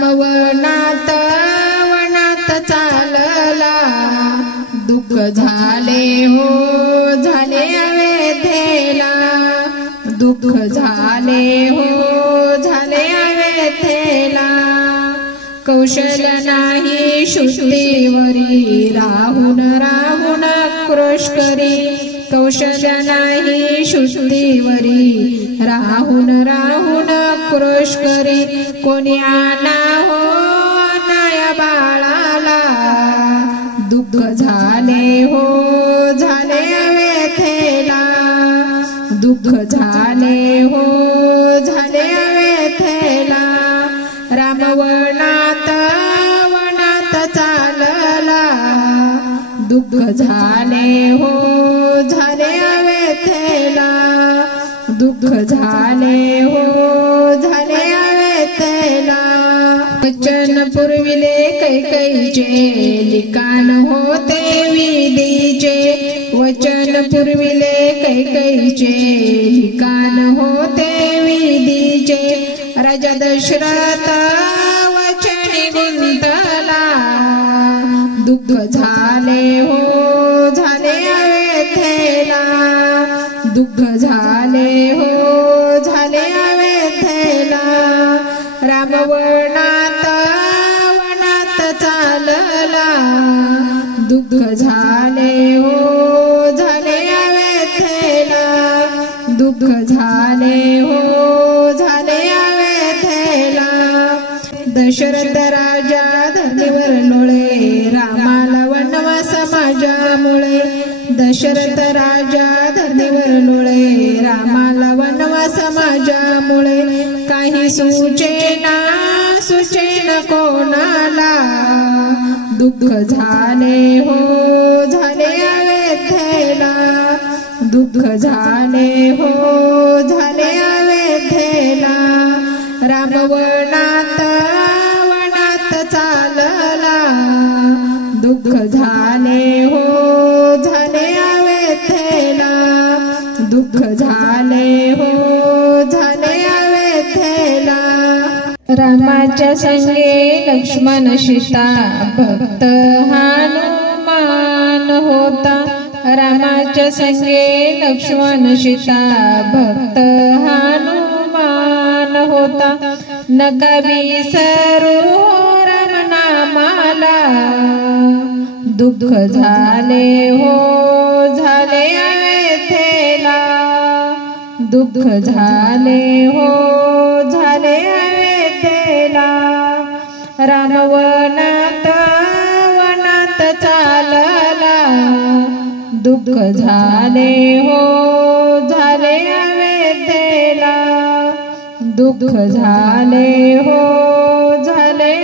रामवनात वनात चालला, दुःख झाले हो झाले अवेधेला, दुःख झाले हो झाले अवेधेला। कौशल्य नाही शुद्धीवरी, राहून राहून क्रोश करी, कौशल्य नाही शुद्धीवरी, राहून राहून क्रोश करी। कोणी आणा हो नाया बाळाला, दुःख झाले हो झाले अवेधेला, दुःख झाले हो झाले अवेधेला। रामवनात वनात चालला, दुःख झाले हो झाले अवेधेला, दुःख झाले हो झाले अवेधेला। वचन पुरविले कैकईचे, लिखाण होते विधीचे, वचन पुरविले कैकईचे, लिखाण होते विधीचे। राजा दशरथ वचनी गुंतला, दुःख झाले हो झाले अवेधेला, दुःख झाले हो झाले अवेधेला। रामवनात वनात चालला, दुःख झाले हो झाले अवेधेला, दुःख झाले हो झाले अवेधेला। दशरथ राजा धरणीवर लोळे, रामाला वनवास माझ्यामुळे, दशरथ राजा धरणीवर लोळे, रामाला वनवास माझ्यामुळे। काही सुचेना सुचेना कोणाला, दुःख झाले हो झाले अवेधेला, दुःख झाले हो झाले अवेधेला। रामवनात वनात चालला, दुःख झाले हो झाले अवेधेला, दुःख झाले हो झाले अवेधेला। रामाच्या संगे लक्ष्मण सीता, भक्त हनुमान होता, रामाच्या संगे लक्ष्मण सीता, भक्त हनुमान होता। नका विसरू हो राम नामाला, दुःख झाले हो झाले अवेधेला, दुःख झाले हो झाले अवेधेला। रामवनात वनात चालला, दुःख झाले हो झाले अवेधेला, दुःख झाले हो झाले